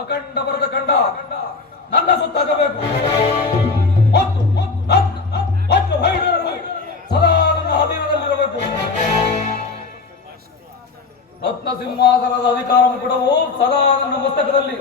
ಅಖಂಡ ಬರದ ಕಂಡ. ನನ್ನ ಸುತ್ತಾಗಬೇಕು ಮತ್ತು ಮತ್ತು ಸದಾ ನನ್ನ ಅಧೀನದಲ್ಲಿರಬೇಕು ರತ್ನ ಸಿಂಹಾಸನದ ಅಧಿಕಾರ ಮುಕುಡವು ಸದಾ ನನ್ನ ಮಸ್ತಕದಲ್ಲಿ